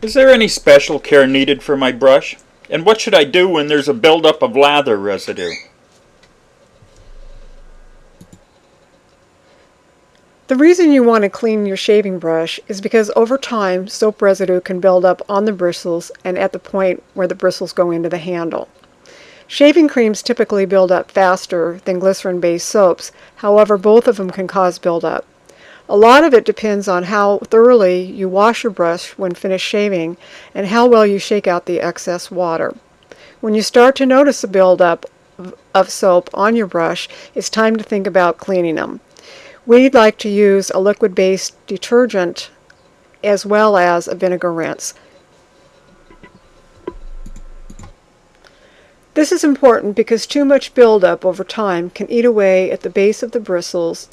Is there any special care needed for my brush? And what should I do when there's a buildup of lather residue? The reason you want to clean your shaving brush is because over time soap residue can build up on the bristles and at the point where the bristles go into the handle. Shaving creams typically build up faster than glycerin-based soaps, however both of them can cause buildup. A lot of it depends on how thoroughly you wash your brush when finished shaving and how well you shake out the excess water. When you start to notice a buildup of soap on your brush, it's time to think about cleaning them. We'd like to use a liquid-based detergent as well as a vinegar rinse. This is important because too much buildup over time can eat away at the base of the bristles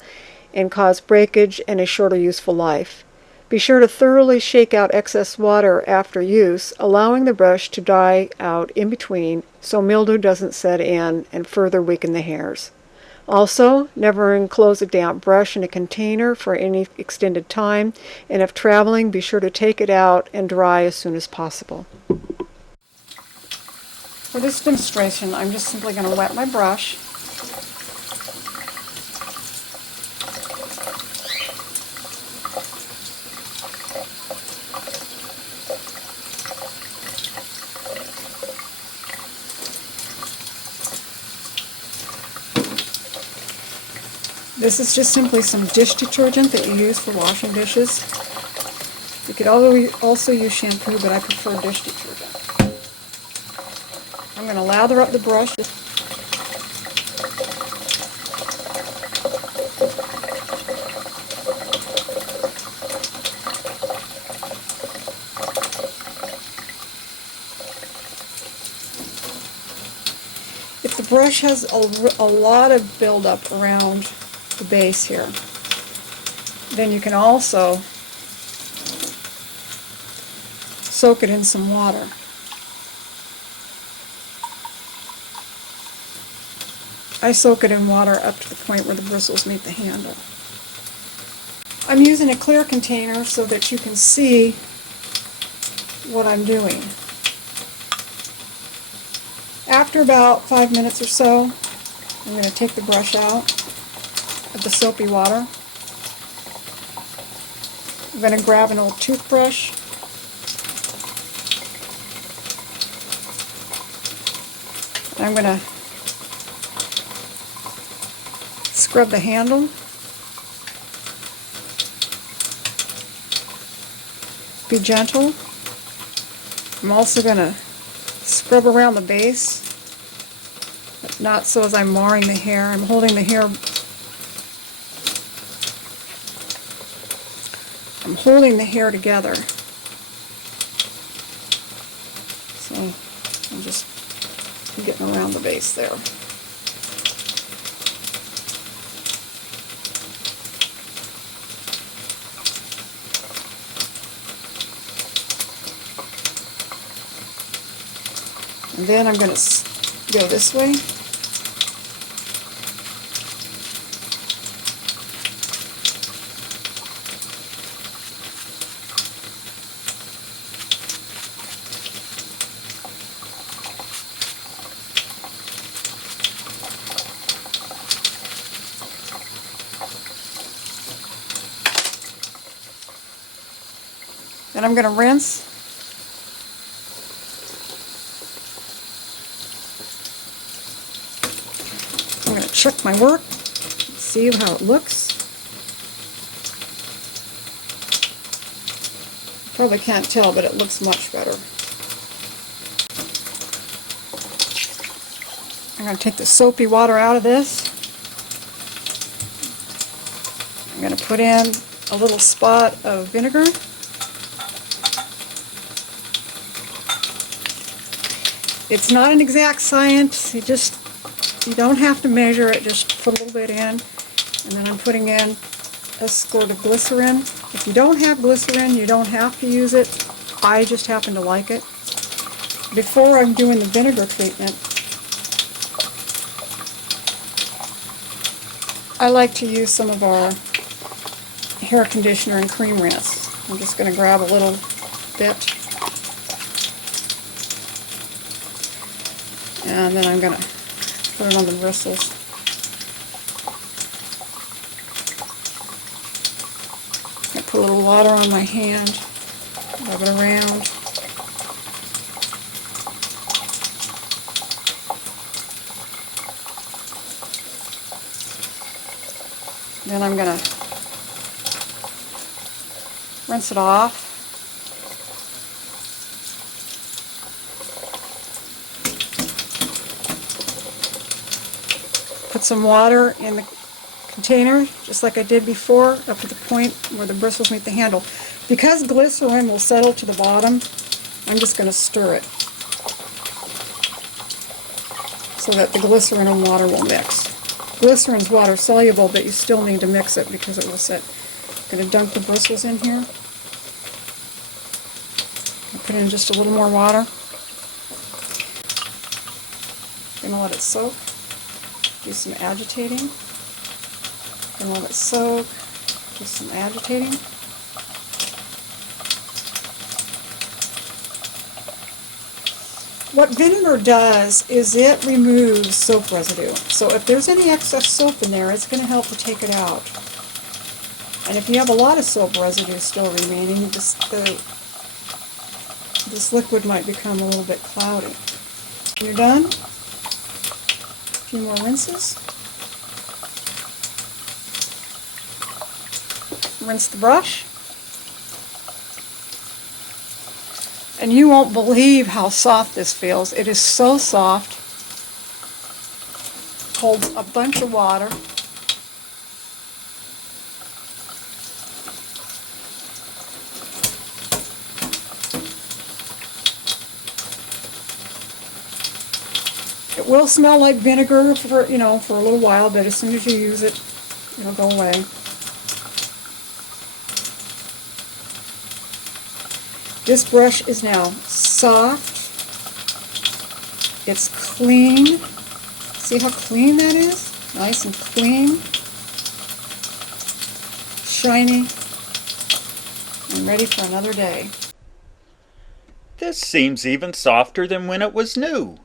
and cause breakage and a shorter useful life. Be sure to thoroughly shake out excess water after use, allowing the brush to dry out in between so mildew doesn't set in and further weaken the hairs. Also, never enclose a damp brush in a container for any extended time, and if traveling, be sure to take it out and dry as soon as possible. For this demonstration, I'm just simply going to wet my brush. This is just simply some dish detergent that you use for washing dishes. You could also use shampoo, but I prefer dish detergent. I'm going to lather up the brush. If the brush has a lot of buildup around the base here, then you can also soak it in some water. I soak it in water up to the point where the bristles meet the handle. I'm using a clear container so that you can see what I'm doing. After about 5 minutes or so, I'm going to take the brush out of the soapy water. I'm going to grab an old toothbrush. And I'm going to scrub the handle. Be gentle. I'm also going to scrub around the base, but not so as I'm marring the hair. I'm holding the hair together. So I'm just getting around the base there. And then I'm going to go this way. Then I'm going to rinse. I'm going to check my work, see how it looks. You probably can't tell, but it looks much better. I'm going to take the soapy water out of this. I'm going to put in a little spot of vinegar. It's not an exact science. You don't have to measure it. Just put a little bit in, and then I'm putting in a squirt of glycerin. If you don't have glycerin, you don't have to use it. I just happen to like it. Before I'm doing the vinegar treatment, I like to use some of our hair conditioner and cream rinse. I'm just going to grab a little bit And then I'm going to put it on the bristles. I put a little water on my hand, rub it around. Then I'm going to rinse it off. Put some water in the container, just like I did before, up to the point where the bristles meet the handle. Because glycerin will settle to the bottom, I'm just going to stir it so that the glycerin and water will mix. Glycerin's water soluble, but you still need to mix it because it will set. I'm going to dunk the bristles in here. I'll put in just a little more water. I'm going to let it soak. Do some agitating. And let it soak. Do some agitating. What vinegar does is it removes soap residue. So if there's any excess soap in there, it's going to help to take it out. And if you have a lot of soap residue still remaining, this liquid might become a little bit cloudy. When you're done, a few more rinses. Rinse the brush. And you won't believe how soft this feels. It is so soft. Holds a bunch of water. It will smell like vinegar for a little while, but as soon as you use it, it'll go away. This brush is now soft. It's clean. See how clean that is? Nice and clean. Shiny. And ready for another day. This seems even softer than when it was new.